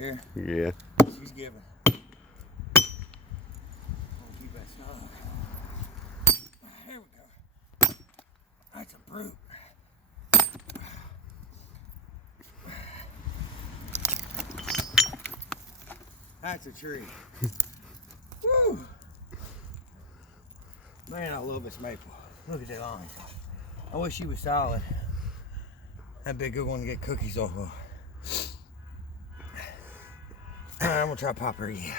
here. Yeah. She's giving. Keep that snug. Here we go. That's a brute. That's a tree. Woo! Man, I love this maple. Look at that lines. I wish she was solid. That'd be a good one to get cookies off of. I'm gonna try to pop her again.